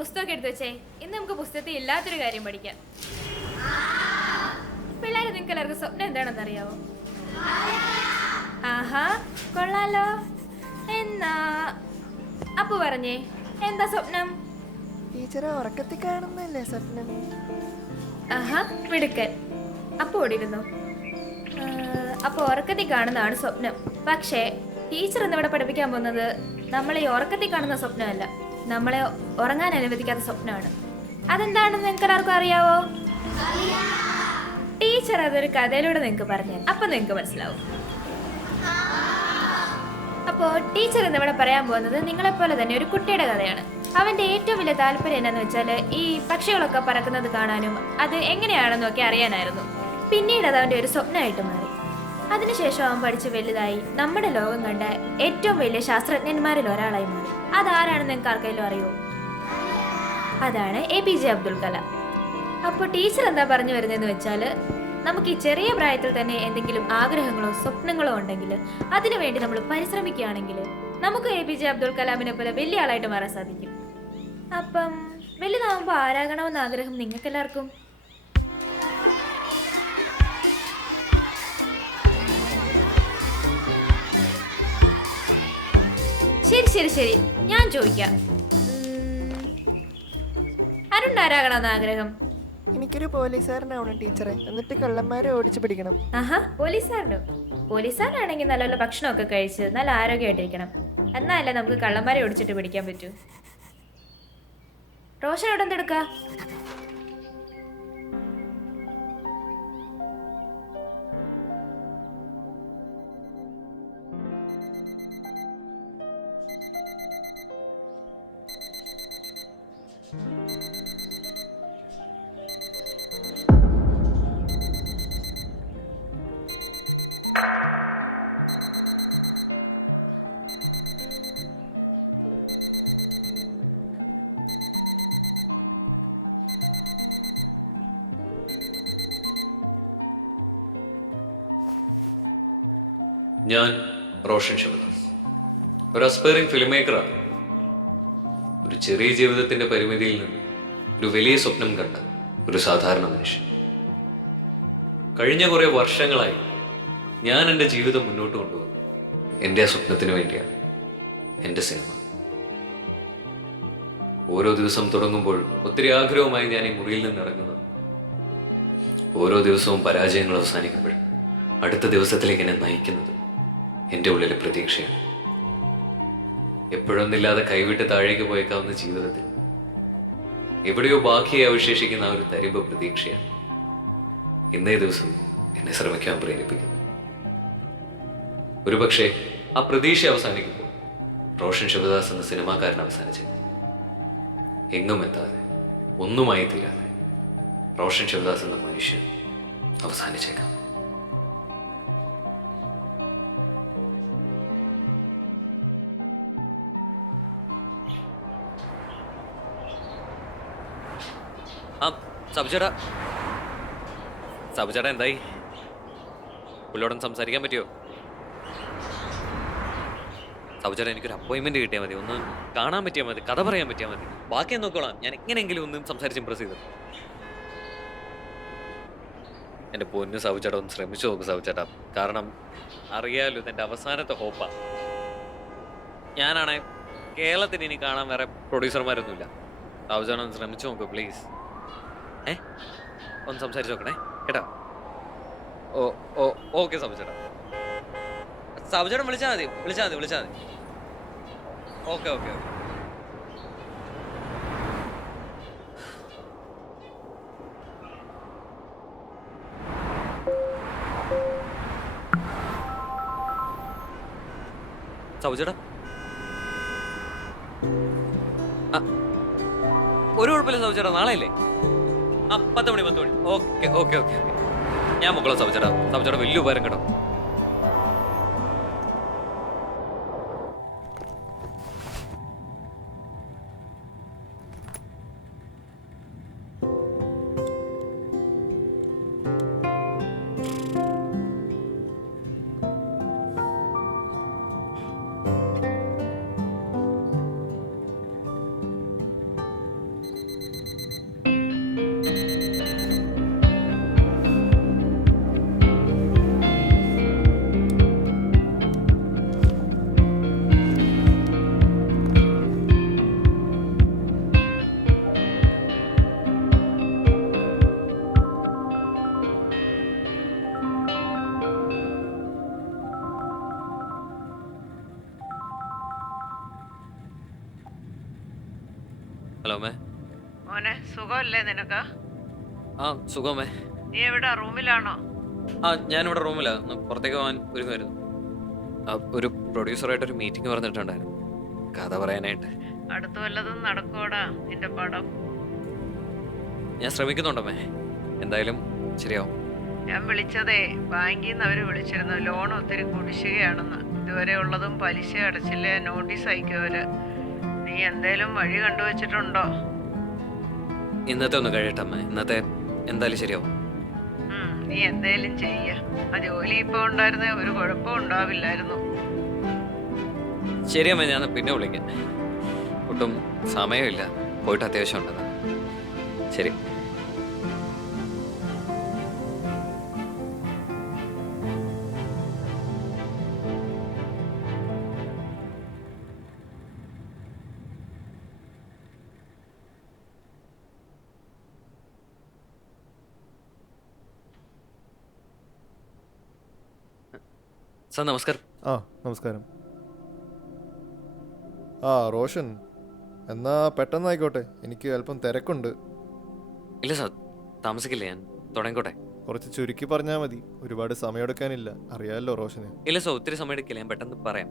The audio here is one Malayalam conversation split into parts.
പുസ്തകമൊക്കെ എടുത്ത് വെച്ചേ. ഇന്ന് നമുക്ക് പുസ്തകത്തിൽ ഇല്ലാത്തൊരു കാര്യം പഠിക്കാം. പിള്ളേരെ, നിങ്ങൾക്ക് എല്ലാവർക്കും സ്വപ്നം എന്താണെന്ന് അറിയാവോ? ആഹാ, കൊള്ളാലോ. എന്നാ അപ്പു പറഞ്ഞേ, എന്താ സ്വപ്നം? ടീച്ചറെ ഉറക്കത്തിൽ കാണുന്നല്ലേ സ്വപ്നം? ആഹാ, മിടുക്കൻ. അപ്പു ഓടിയിരുന്നു. അപ്പോൾ ഉറക്കത്തിൽ കാണുന്നതാണ് സ്വപ്നം. പക്ഷേ ടീച്ചർ ഇന്നിവിടെ പഠിപ്പിക്കാൻ പോകുന്നത് നമ്മളെ ഉറക്കത്തിൽ കാണുന്ന സ്വപ്നമല്ല, നമ്മളെ ഉറങ്ങാൻ അനുവദിക്കാത്ത സ്വപ്നമാണ്. അതെന്താണെന്ന് നിങ്ങൾക്ക് എല്ലാവർക്കും അറിയാവോ? ടീച്ചർ അതൊരു കഥയിലൂടെ നിങ്ങൾക്ക് പറഞ്ഞു, അപ്പം നിങ്ങൾക്ക് മനസ്സിലാവും. അപ്പോൾ ടീച്ചർ ഇന്നിവിടെ പറയാൻ പോകുന്നത് നിങ്ങളെപ്പോലെ തന്നെ ഒരു കുട്ടിയുടെ കഥയാണ്. അവൻ്റെ ഏറ്റവും വലിയ താല്പര്യം എന്താണെന്ന് വെച്ചാൽ ഈ പക്ഷികളൊക്കെ പറക്കുന്നത് കാണാനും അത് എങ്ങനെയാണെന്നൊക്കെ അറിയാനായിരുന്നു. പിന്നീട് അത് അവൻ്റെ ഒരു സ്വപ്നമായിട്ട് മാറി. അതിനുശേഷം അവൻ പഠിച്ച് വലുതായി നമ്മുടെ ലോകം കണ്ട ഏറ്റവും വലിയ ശാസ്ത്രജ്ഞന്മാരിൽ ഒരാളായി മാറി. അതാരാണെന്ന് നിങ്ങൾക്ക് ആർക്കെങ്കിലും അറിയുമോ? അതാണ് APJ അബ്ദുൽ കലാം. അപ്പോൾ ടീച്ചർ എന്താ പറഞ്ഞു വരുന്നതെന്ന് വെച്ചാൽ, നമുക്ക് ഈ ചെറിയ പ്രായത്തിൽ തന്നെ എന്തെങ്കിലും ആഗ്രഹങ്ങളോ സ്വപ്നങ്ങളോ ഉണ്ടെങ്കിൽ അതിനുവേണ്ടി നമ്മൾ പരിശ്രമിക്കുകയാണെങ്കിൽ നമുക്ക് APJ അബ്ദുൽ കലാമിനെ പോലെ വലിയ ആളായിട്ട് മാറാൻ സാധിക്കും. അപ്പം വലുതാവുമ്പോൾ ആരാകണമെന്ന് ആഗ്രഹം നിങ്ങൾക്കെല്ലാവർക്കും? ശരി, ഞാൻ ചോദിക്കാം. അരുണ്ടാരാകണമെന്ന് ആഗ്രഹം? എനിക്കൊരു പോലീസുകാരനാവണം ടീച്ചറെ, എന്നിട്ട് കള്ളന്മാരെ ഓടിച്ചു പിടിക്കണം. ആഹാ, പോലീസുകാരനാണെങ്കിൽ നല്ല നല്ല ഭക്ഷണമൊക്കെ കഴിച്ച് നല്ല ആരോഗ്യമായിട്ടിരിക്കണം. എന്നാലേ നമുക്ക് കള്ളന്മാരെ ഓടിച്ചിട്ട് പിടിക്കാൻ പറ്റൂ. റോഷൻ എവിടെ എന്തെടുക്ക? ഞാൻ റോഷൻ ശിവദാസ്, ഒരു അസ്പയറിംഗ് ഫിലിം മേക്കറാണ്. ഒരു ചെറിയ ജീവിതത്തിന്റെ പരിമിതിയിൽ നിന്ന് ഒരു വലിയ സ്വപ്നം കണ്ട ഒരു സാധാരണ മനുഷ്യൻ. കഴിഞ്ഞ കുറെ വർഷങ്ങളായി ഞാൻ എൻ്റെ ജീവിതം മുന്നോട്ട് കൊണ്ടുവന്നു എൻ്റെ ആ സ്വപ്നത്തിന് വേണ്ടിയാണ് എൻ്റെ സിനിമ. ഓരോ ദിവസം തുടങ്ങുമ്പോൾ ഒത്തിരി ആഗ്രഹവുമായി ഞാൻ ഈ മുറിയിൽ നിന്ന് ഇറങ്ങുന്നത്. ഓരോ ദിവസവും പരാജയങ്ങൾ അവസാനിക്കുമ്പോൾ അടുത്ത ദിവസത്തിലേക്ക് എന്നെ നയിക്കുന്നത് എൻ്റെ ഉള്ളിലെ പ്രതീക്ഷയാണ്. എപ്പോഴൊന്നില്ലാതെ കൈവിട്ട് താഴേക്ക് പോയേക്കാവുന്ന ജീവിതത്തിൽ എവിടെയോ ബാക്കിയായി അവശേഷിക്കുന്ന ആ ഒരു തരിമ്പ് പ്രതീക്ഷയാണ് ഇന്നേ ദിവസം എന്നെ ശ്രമിക്കാൻ പ്രേരിപ്പിക്കുന്നു. ഒരുപക്ഷെ ആ പ്രതീക്ഷ അവസാനിക്കുമ്പോൾ റോഷൻ ശിവദാസ് എന്ന സിനിമാക്കാരൻ അവസാനിച്ചു. എങ്ങും എത്താതെ ഒന്നുമായി തീരാതെ റോഷൻ ശിവദാസ് എന്ന മനുഷ്യൻ അവസാനിച്ചേക്കാം. ആ സബുചേട്ടാ എന്തായി? പുള്ളിയോടൊന്ന് സംസാരിക്കാൻ പറ്റുമോ? സബുചേട്ടാ, എനിക്കൊരു അപ്പോയിൻമെന്റ് കിട്ടിയാൽ മതി, ഒന്ന് കാണാൻ പറ്റിയാൽ മതി, കഥ പറയാൻ പറ്റിയാൽ മതി. ബാക്കി നോക്കോളാം. ഞാൻ എങ്ങനെയെങ്കിലും ഒന്നും സംസാരിച്ച് ഇമ്പ്രസ് ചെയ്തു. എൻ്റെ പൊന്നു സബുചേട്ടാ, ഒന്ന് ശ്രമിച്ചു നോക്കും സബുചേട്ടാ. കാരണം അറിയാലോ, ഇതെൻ്റെ അവസാനത്തെ ഹോപ്പാണ്. ഞാനാണെ കേരളത്തിന് ഇനി കാണാൻ വേറെ പ്രൊഡ്യൂസർമാരൊന്നുമില്ല. സബുചേട്ടാ ഒന്ന് ശ്രമിച്ചു നോക്കൂ പ്ലീസ്. ഒന്ന് സംസാരിച്ച് നോക്കണേ കേട്ടോ? ഓക്കെ സബുചേട്ടാ. സബുചേട്ടൻ വിളിച്ചാൽ മതി. ഓക്കെ. സബുചേട്ടാ, ഒരു കുഴപ്പമില്ല സബുചേട്ടാ, നാളെ അല്ലേ? 10 മണി. ഓക്കെ. ഞാൻ മുക്കളാം സബുചേട്ടാ. വലിയ ഉപകാരം കേട്ടോ. ഹലോ അമ്മേ. മോനെ സുഖമല്ലേ നിനക്ക്? ആ സുഖമേ. നീ എവിടെ, റൂമിലാണോ? ഞാനിവിടെ റൂമിലാണ്. ഒന്ന് പുറത്തേക്ക് പോകാൻ ഒരുങ്ങായിരുന്നു. ഒരു പ്രൊഡ്യൂസറായിട്ടൊരു മീറ്റിംഗ് പറഞ്ഞിട്ടുണ്ടായിരുന്നു, കഥ പറയാനായിട്ട്. അടുത്ത് വല്ലതും നടക്കോടാ നിന്റെ പടം? ഞാൻ ശ്രമിക്കുന്നുണ്ടമ്മേ, എന്തായാലും ശരിയാവും. ഞാൻ വിളിച്ചതേ ബാങ്കിൽ നിന്ന് അവര് വിളിച്ചിരുന്നു. ലോൺ ഒത്തിരി കുടിശ്ശികയാണെന്ന്. ഇതുവരെ ഉള്ളതും പലിശ അടച്ചില്ലേ, നോട്ടീസ് അയക്കുവര്. നീ എന്തേലും വഴി കണ്ടുവച്ചിട്ടുണ്ടോ? ഇന്നത്തെ ഒന്ന് കഴിയട്ടമ്മേ, ഇന്നത്തെ എന്തായാലും ശരിയാവും. നീ എന്തേലും ചെയ്യ. ആ ജോലി ഇപ്പൊ ഉണ്ടായിരുന്നേ ഒരു കുഴപ്പം ഉണ്ടാവില്ലായിരുന്നു. ശരിയമ്മേ, ഞാൻ പിന്നെ വിളിക്കാം. ഒട്ടും സമയമില്ല, പോയിട്ട് അത്യാവശ്യം ഉണ്ടെന്ന്. ശരി. സാർ നമസ്കാരം. നമസ്കാരം. റോഷൻ, എന്നാ പെട്ടെന്നായിക്കോട്ടെ, എനിക്ക് അല്പം തിരക്കുണ്ട്. ഇല്ല സാർ, താമസിക്കില്ല, ഞാൻ തുടങ്ങിക്കോട്ടെ. കുറച്ച് ചുരുക്കി പറഞ്ഞാൽ മതി, ഒരുപാട് സമയമെടുക്കാനില്ല, അറിയാമല്ലോ റോഷന്. ഇല്ല സാർ, ഒത്തിരി സമയം എടുക്കില്ല, ഞാൻ പെട്ടെന്ന് പറയാം.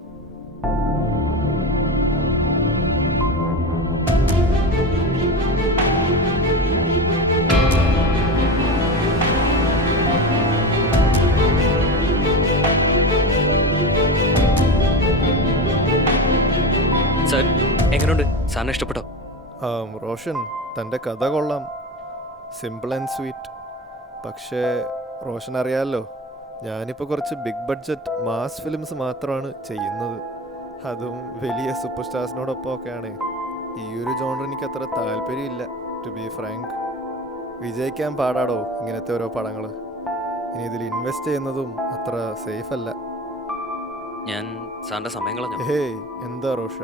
സാർ എങ്ങനെയുണ്ട്? സാറിന് ഇഷ്ടപ്പെട്ടോ? റോഷൻ, തൻ്റെ കഥ കൊള്ളാം, സിമ്പിൾ ആൻഡ് സ്വീറ്റ്. പക്ഷേ റോഷൻ അറിയാമല്ലോ, ഞാനിപ്പോൾ കുറച്ച് ബിഗ് ബഡ്ജറ്റ് മാസ് ഫിലിംസ് മാത്രമാണ് ചെയ്യുന്നത്, അതും വലിയ സൂപ്പർ സ്റ്റാർസിനോടൊപ്പം ഒക്കെയാണ്. ഈ ഒരു ജോണർ എനിക്ക് അത്ര താല്പര്യമില്ല, ടു ബി ഫ്രാങ്ക്. വിജയിക്കാൻ പാടാടോ ഇങ്ങനത്തെ ഓരോ പടങ്ങൾ. ഇനി ഇതിൽ ഇൻവെസ്റ്റ് ചെയ്യുന്നതും അത്ര സേഫ് അല്ല. ഞാൻ സാറിൻ്റെ സമയം കളഞ്ഞു. ഹേയ്, എന്താ റോഷ,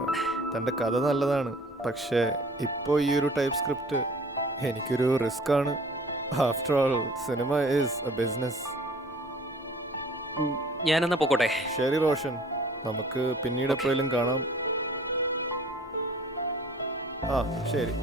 തൻ്റെ കഥ നല്ലതാണ്, പക്ഷേ ഇപ്പോൾ ഈ ഒരു ടൈപ്പ് സ്ക്രിപ്റ്റ് എനിക്കൊരു റിസ്ക് ആണ്. After all cinema is A business. ഞാനെന്നാ പോക്കോട്ടെ. ശരി റോഷൻ, നമുക്ക് പിന്നീട് എപ്പോഴേലും കാണാം. ശരി.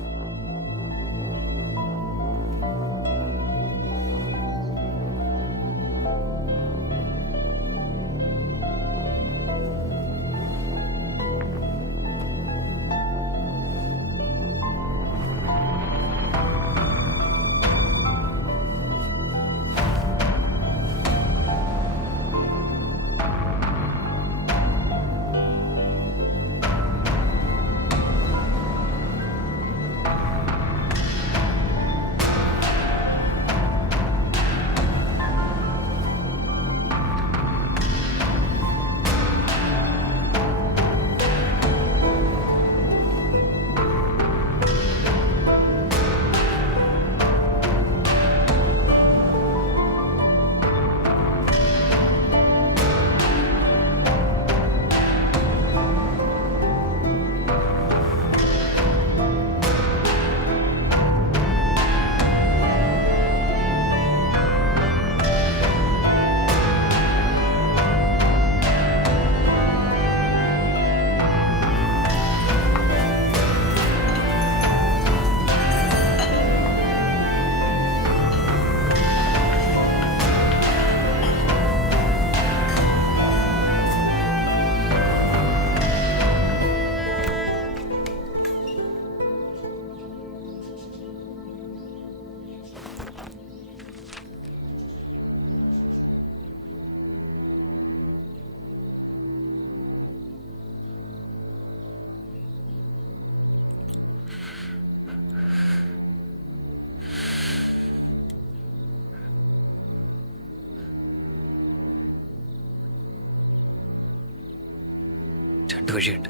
രണ്ട് വഴിയുണ്ട്.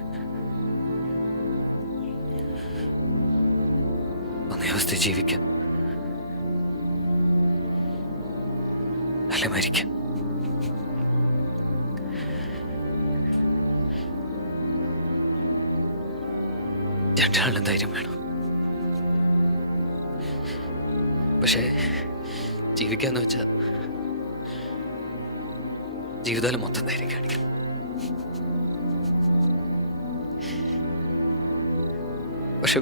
ഒന്നേ അവസ്ഥ ജീവിക്കാം, അല്ല മരിക്കാം. രണ്ടാളും ധൈര്യം വേണം. പക്ഷേ ജീവിക്കാന്ന് വെച്ചാൽ ജീവിതകാലം മൊത്തം ധൈര്യം കാണിക്കണം. പക്ഷെ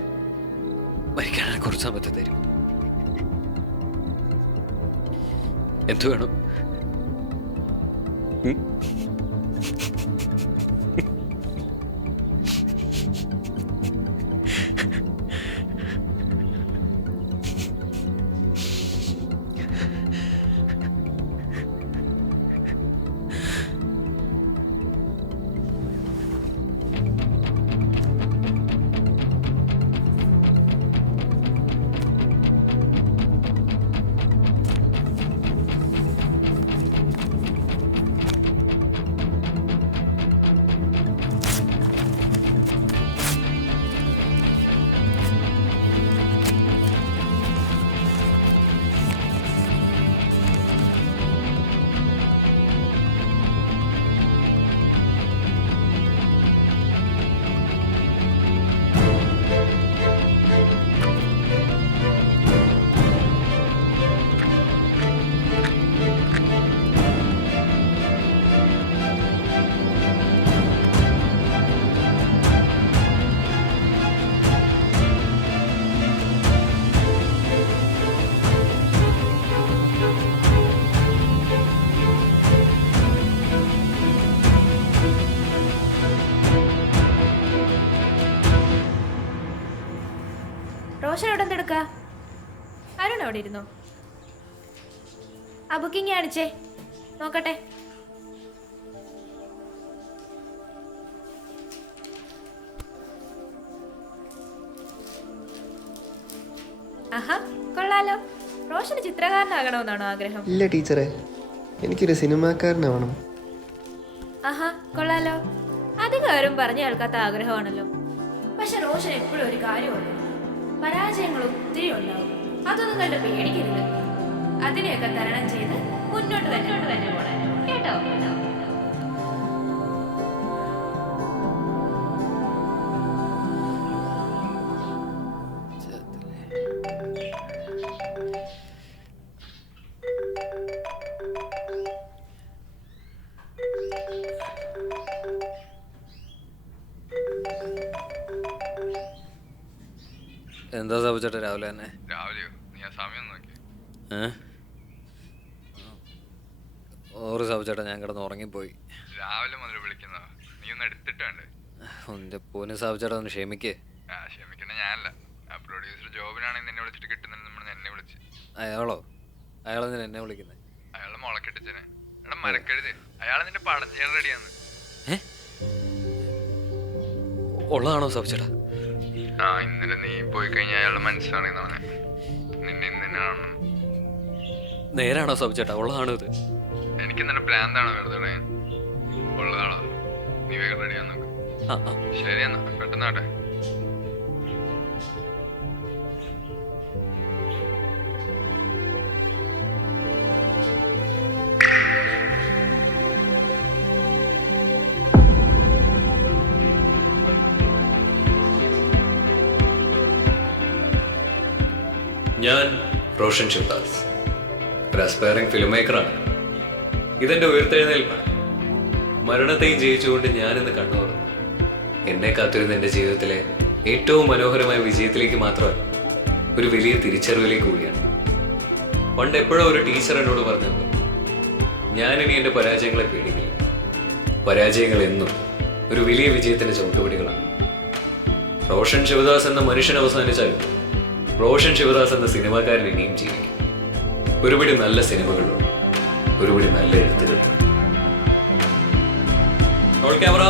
മരിക്കാനാണ് കുറച്ച് സമയത്ത് തരും. എന്തു വേണം? റോഷൻ എവിടെ എന്തെടുക്ക? അരുൺ അവിടെ ഇരുന്നോ? ആ ബുക്കിംഗ് കാണിച്ചേ നോക്കട്ടെ. ആഹാ കൊള്ളാലോ. റോഷന് ചിത്രകാരനാകണമെന്നാണോ ആഗ്രഹം? ഇല്ല ടീച്ചറെ, എനിക്കൊരു സിനിമാക്കാരനാവണം. ആഹാ കൊള്ളാലോ. അധികം ആരും പറഞ്ഞു കേൾക്കാത്ത ആഗ്രഹമാണല്ലോ. പക്ഷെ റോഷൻ എപ്പോഴും ഒരു കാര്യമുണ്ട്, പരാജയങ്ങൾ ഒത്തിരി ഉണ്ടാവും. അതൊന്നും കണ്ട് പേടിക്കരുത്. അതിനെയൊക്കെ തരണം ചെയ്ത് മുന്നോട്ട് തന്നെ പോണേ കേട്ടോ. എന്താ സാബുചേട്ടാ രാവിലെ തന്നെ? രാവിലെയോ? നീ ആ സമയം നോക്കി? ഓറ് സാബുചേട്ടാ, ഞാൻ കിടന്ന് ഉറങ്ങിപ്പോയി. രാവിലെ മുതൽ വിളിക്കുന്നതാ, നീ ഒന്ന് എടുത്തിട്ടുണ്ട്. എൻ്റെ പൂനെ സാബുചേട്ടാ ഒന്ന് ക്ഷമിക്കേ. ആ ക്ഷമിക്കണ ഞാനല്ല, ആ പ്രൊഡ്യൂസർ ജോബിനാണെങ്കിൽ നിന്നെ വിളിച്ചിട്ട് കിട്ടുന്നില്ല, നമ്മൾ എന്നെ വിളിച്ച്. അയാളോ? അയാളെന്തിനാ എന്നെ വിളിക്കുന്നത്? അയാളെ മുളക്കെട്ടിച്ചനെ. എടാ മരക്കഴുത്, അയാളെ നിന്റെ പടം ചെയ്യാൻ റെഡിയാന്ന്. ഉള്ളതാണോ സാബുചേട്ടാ? ആ ഇന്നലെ നീ പോയി കഴിഞ്ഞാൽ അയാളുടെ മനസ്സിലാണെന്ന് പറഞ്ഞ നിന്നെ ഇന്നാണ്. നേരാണോ സാബുചേട്ടാ? ഉള്ളതാണോ ഇത്? എനിക്ക് ഇന്നലെ ഭ്രാന്താണോ വെറുതെ? ഉള്ളതാണോ? നീ വേഗം റെഡിയാന്ന് നോക്ക്. ശരി എന്നാ, പെട്ടെന്നാട്ടെ. ഞാൻ റോഷൻ ശിവദാസ്, ഒരു അസ്പയറിംഗ് ഫിലിം മേക്കറാണ്. ഇതെൻ്റെ ഉയർത്തെഴുന്നേൽപ്പാണ്. മരണത്തെയും ജയിച്ചുകൊണ്ട് ഞാനിന്ന് കണ്ണു തുറന്നു. എന്നെ കാത്തിരുന്ന എൻ്റെ ജീവിതത്തിലെ ഏറ്റവും മനോഹരമായ വിജയത്തിലേക്ക് മാത്രമല്ല, ഒരു വലിയ തിരിച്ചറിവിലേക്ക് കൂടിയാണ്. പണ്ട് എപ്പോഴോ ഒരു ടീച്ചർ എന്നോട് പറഞ്ഞത്, ഞാനിനി എൻ്റെ പരാജയങ്ങളെ പേടിക്കില്ല. പരാജയങ്ങൾ എന്നും ഒരു വലിയ വിജയത്തിൻ്റെ ചവിട്ടുപടികളാണ്. റോഷൻ ശിവദാസ് എന്ന മനുഷ്യൻ അവസാനിച്ചാലും റോഷൻ ശിവദാസ് എന്ന സിനിമാക്കാരൻ ഇനിയും ജീവിക്കും. ഒരുപിടി നല്ല സിനിമകളുണ്ട്, ഒരുപിടി നല്ല എഴുത്തുകളുണ്ട്. Role camera.